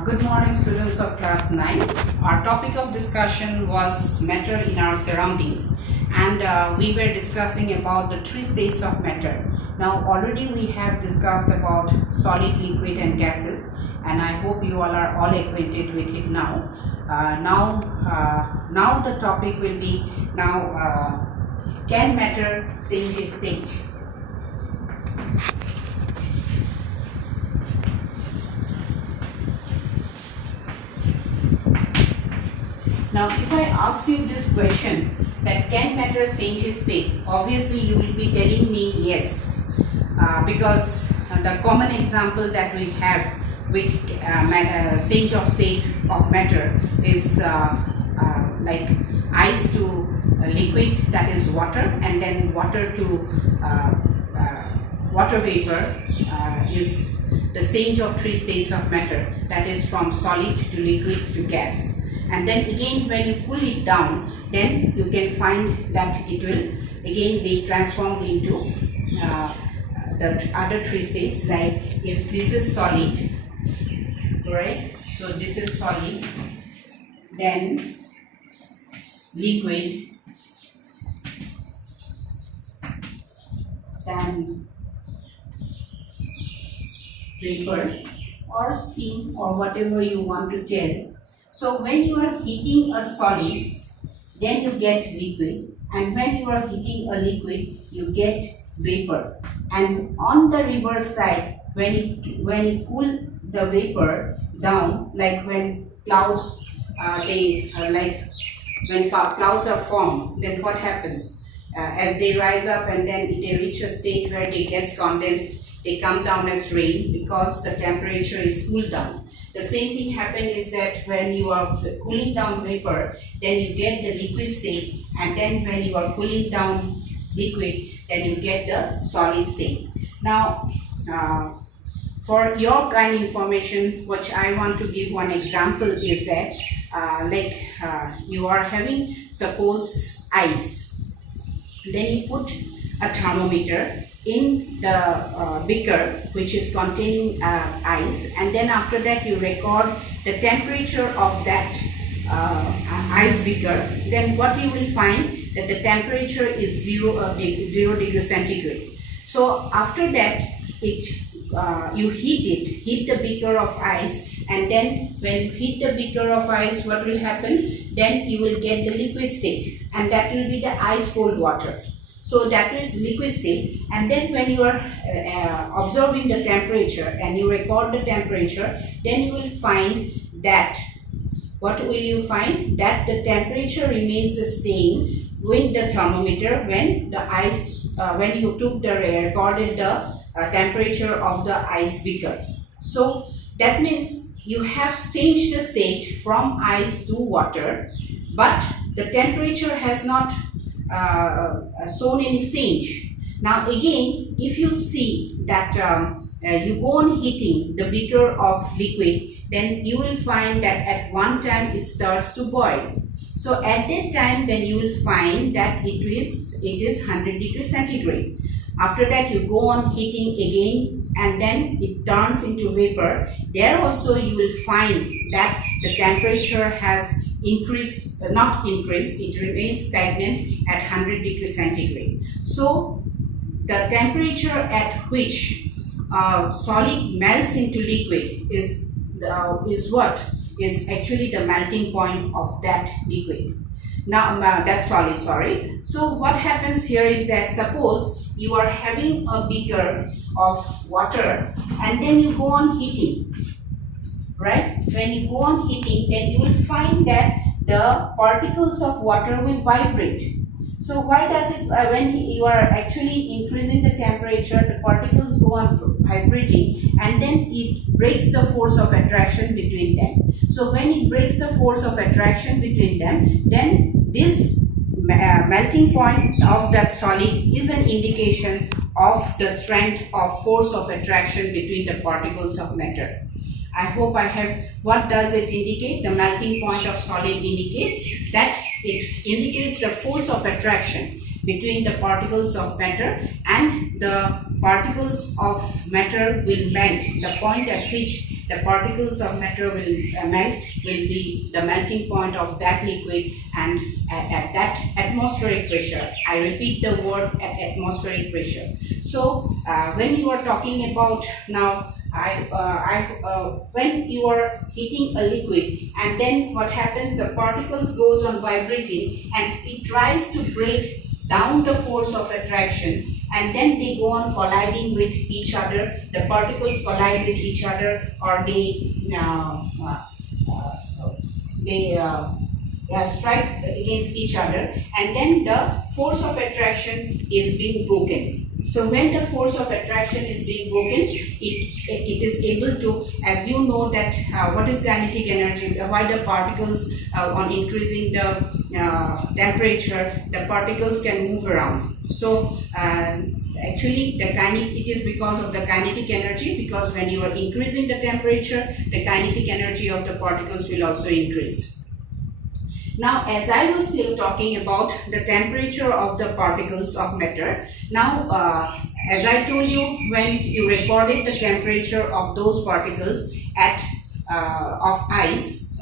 Good morning, students of class 9. Our topic of discussion was matter in our surroundings, and we were discussing about the three states of matter. Now already we have discussed about solid, liquid and gases, and I hope you all are all acquainted with it now. Now the topic will be can matter change its state? Now, if I ask you this question, that can matter change its state, obviously you will be telling me yes, because the common example that we have with change of state of matter is like ice to liquid, that is water, and then water to water vapor is the change of three states of matter, that is from solid to liquid to gas. And then again when you pull it down, then you can find that it will again be transformed into the other three states. Like if this is solid, right, so this is solid, then liquid, then vapor or steam or whatever you want to tell. So when you are heating a solid, then you get liquid, and when you are heating a liquid, you get vapor. And on the reverse side, when you cool the vapor down, like when clouds when clouds are formed, then what happens? As they rise up and then they reach a state where they get condensed, they come down as rain because the temperature is cooled down. The same thing happens is that when you are cooling down vapor, then you get the liquid state, and then when you are cooling down liquid, then you get the solid state. Now, for your kind information, which I want to give one example is that you are having, suppose, ice. Then you put a thermometer in the beaker which is containing ice, and then after that you record the temperature of that ice beaker. Then what you will find that the temperature is 0 degrees centigrade. So after that you heat the beaker of ice, and then when you heat the beaker of ice, what will happen? Then you will get the liquid state, and that will be the ice cold water. So that is liquid state. And then when you are observing the temperature and you record the temperature, then you will find that, what will you find? That the temperature remains the same with the thermometer when the ice, when you took the recorded the temperature of the ice beaker. So that means you have changed the state from ice to water, but the temperature has not shown any change. Now again, if you see that you go on heating the beaker of liquid, then you will find that at one time it starts to boil. So at that time, then you will find that it is 100 degrees centigrade. After that you go on heating again, and then it turns into vapor. There also you will find that the temperature has not increased, it remains stagnant at 100 degrees centigrade. So the temperature at which solid melts into liquid is actually the melting point of that liquid. Now that solid, sorry. So what happens here is that, suppose you are having a beaker of water and then you go on heating, right? When you go on heating, then you will find that the particles of water will vibrate. So why does it, when you are actually increasing the temperature, the particles go on vibrating, and then it breaks the force of attraction between them. So when it breaks the force of attraction between them, then this melting point of that solid is an indication of the strength of force of attraction between the particles of matter. I hope I have. What does it indicate? The melting point of solid indicates that it indicates the force of attraction between the particles of matter, and the particles of matter will melt. The point at which the particles of matter will melt, will be the melting point of that liquid, and at that atmospheric pressure. I repeat the word, at atmospheric pressure. So when you are talking about now, when you are heating a liquid, and then what happens, the particles goes on vibrating and it tries to break down the force of attraction, and then they go on colliding with each other. The particles collide with each other, or they strike against each other, and then the force of attraction is being broken. So when the force of attraction is being broken, it is able to, as you know that what is kinetic energy, why the particles on increasing the temperature, the particles can move around. So actually it is because of the kinetic energy, because when you are increasing the temperature, the kinetic energy of the particles will also increase. Now, as I was still talking about the temperature of the particles of matter, now as I told you, when you recorded the temperature of those particles of ice,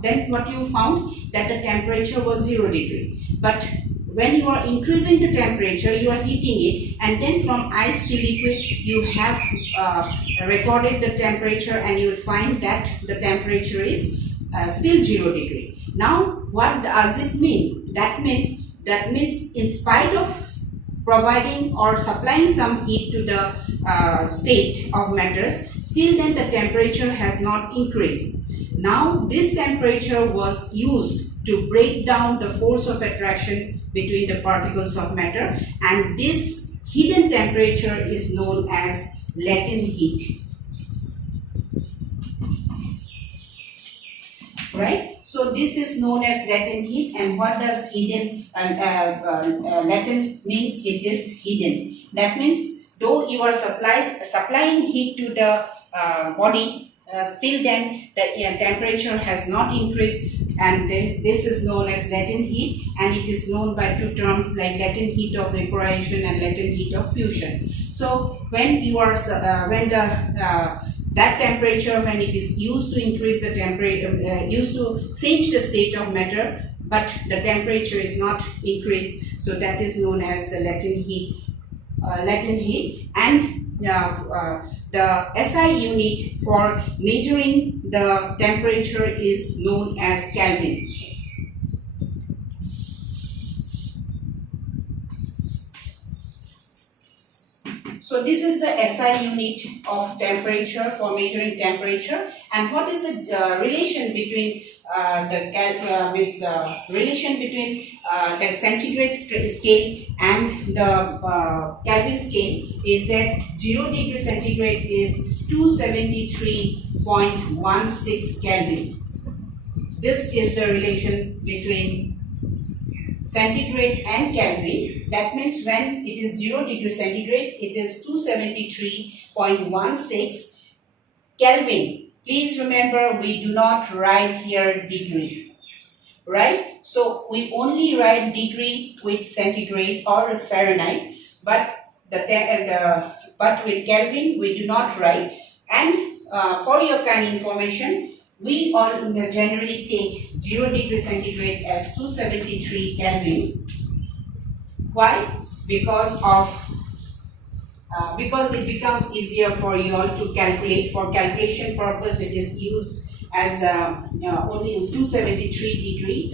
then what you found, that the temperature was 0 degree. But when you are increasing the temperature, you are heating it, and then from ice to liquid, you have recorded the temperature, and you will find that the temperature is still 0 degree. Now, what does it mean? That means in spite of providing or supplying some heat to the state of matters, still then the temperature has not increased. Now, this temperature was used to break down the force of attraction between the particles of matter, and this hidden temperature is known as latent heat. Right? So this is known as latent heat. And what does hidden latent means? It is hidden. That means though you are supplying heat to the body, still then the temperature has not increased, and then this is known as latent heat, and it is known by two terms like latent heat of vaporization and latent heat of fusion. So when you are that temperature, when it is used to increase the temperature, used to change the state of matter, but the temperature is not increased, so that is known as the latent heat. And the SI unit for measuring the temperature is known as Kelvin. So this is the SI unit of temperature for measuring temperature. And what is the relation between the centigrade scale and the Kelvin scale is that 0 degree centigrade is 273.16 Kelvin. This is the relation between centigrade and Kelvin. That means when it is 0 degree centigrade, it is 273.16 Kelvin. Please remember, we do not write here degree, right? So we only write degree with centigrade or Fahrenheit, but with Kelvin we do not write. And for your kind information, we all generally take 0 degree centigrade as 273 Kelvin. Why? Because it becomes easier for you all to calculate. For calculation purpose, it is used as only 273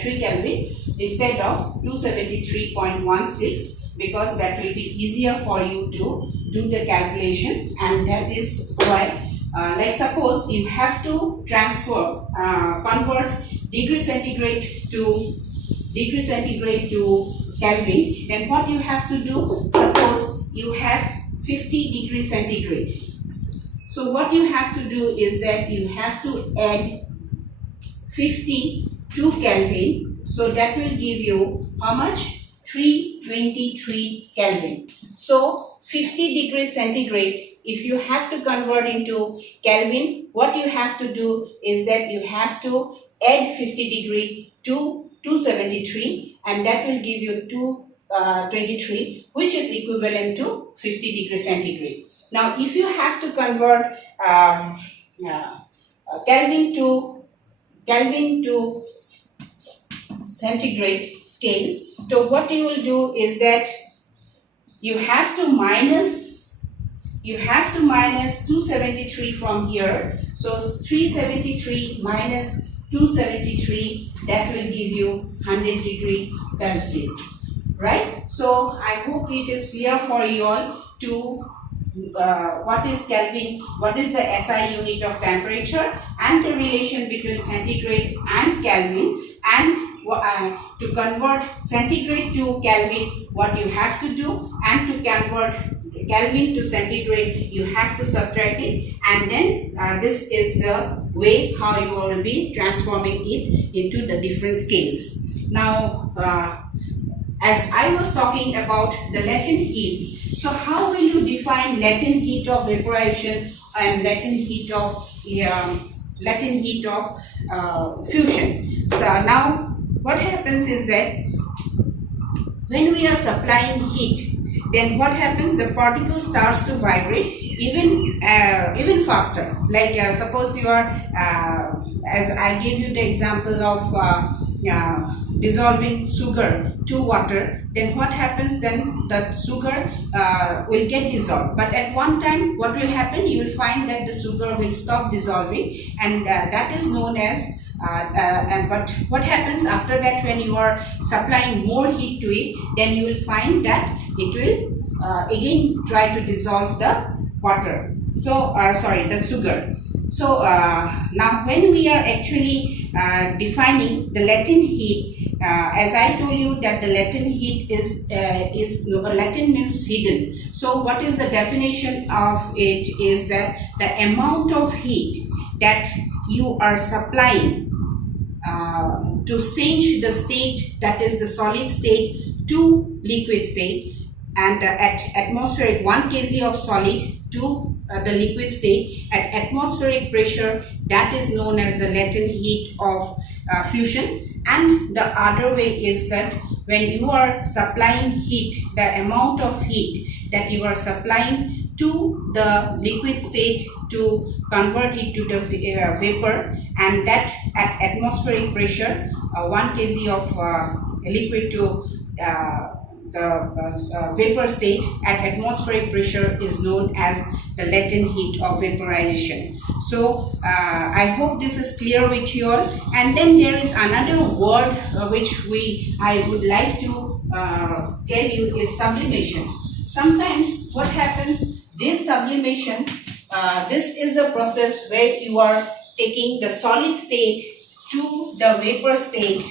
3 Kelvin instead of 273.16, because that will be easier for you to do the calculation. And that is why like suppose you have to convert degree centigrade to Kelvin, then what you have to do, suppose you have 50 degree centigrade. So what you have to do is that you have to add 50 to Kelvin. So that will give you how much? 323 Kelvin. So 50 degrees centigrade, if you have to convert into Kelvin, what you have to do is that you have to add 50 degree to 273, and that will give you 223, which is equivalent to 50 degrees centigrade. Now if you have to convert Kelvin to centigrade scale. So what you will do is that you have to minus 273 from here. So 373 minus 273, that will give you 100 degree Celsius, right? So I hope it is clear for you all to what is Kelvin, what is the SI unit of temperature, and the relation between centigrade and Kelvin, and to convert centigrade to Kelvin, what you have to do, and to convert Kelvin to centigrade, you have to subtract it, and then this is the way how you will be transforming it into the different scales. Now, as I was talking about the latent heat, so how will you define latent heat of vaporization and latent heat of fusion? So now, what happens is that when we are supplying heat, then what happens? The particle starts to vibrate even faster. Like suppose you are, as I gave you the example of dissolving sugar to water, then what happens? Then the sugar will get dissolved. But at one time, what will happen? You will find that the sugar will stop dissolving, and that is known as but what happens after that, when you are supplying more heat to it, then you will find that it will again try to dissolve the water. So the sugar. So now when we are actually defining the latent heat, as I told you that the latent heat is latent means hidden. So what is the definition of it is that the amount of heat that you are supplying to change the state, that is the solid state to liquid state, and at atmospheric 1 kg of solid to the liquid state at atmospheric pressure, that is known as the latent heat of fusion. And the other way is that when you are supplying heat, the amount of heat that you are supplying to the liquid state to convert it to the vapor, and that at atmospheric pressure 1 kg of liquid to the vapor state at atmospheric pressure is known as the latent heat of vaporization. So I hope this is clear with you all. And then there is another word which I would like to tell you is sublimation. Sometimes what happens, this sublimation, this is a process where you are taking the solid state to the vapor state,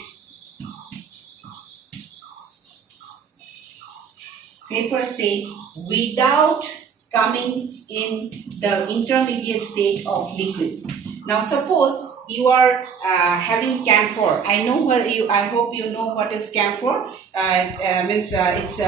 without coming in the intermediate state of liquid. Now suppose you are having camphor. I hope you know what is camphor. Means it's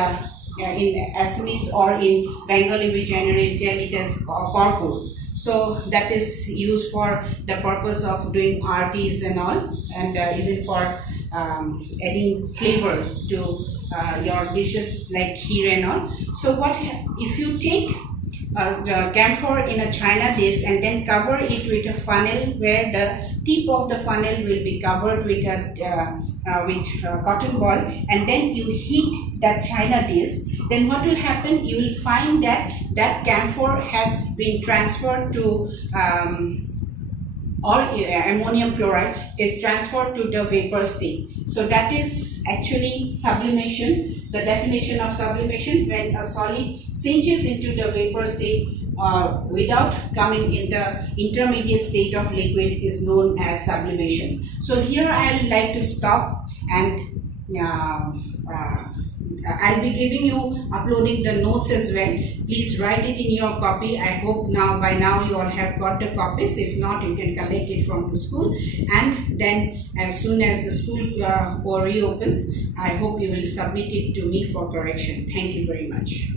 in Assamese or in Bengali we generally tell it as corpur. So that is used for the purpose of doing artis and all, and even for adding flavor to your dishes like kheer and all. So what if you take the camphor in a china dish and then cover it with a funnel, where the tip of the funnel will be covered with a cotton ball, and then you heat that china dish, then what will happen? You will find that camphor has been transferred to or ammonium chloride is transferred to the vapor state. So that is actually sublimation. The definition of sublimation, when a solid changes into the vapor state without coming in the intermediate state of liquid, is known as sublimation. So here I would like to stop, and I'll be giving you, uploading the notes as well. Please write it in your copy. I hope by now you all have got the copies. If not, you can collect it from the school, and then as soon as the school reopens, I hope you will submit it to me for correction. Thank you very much.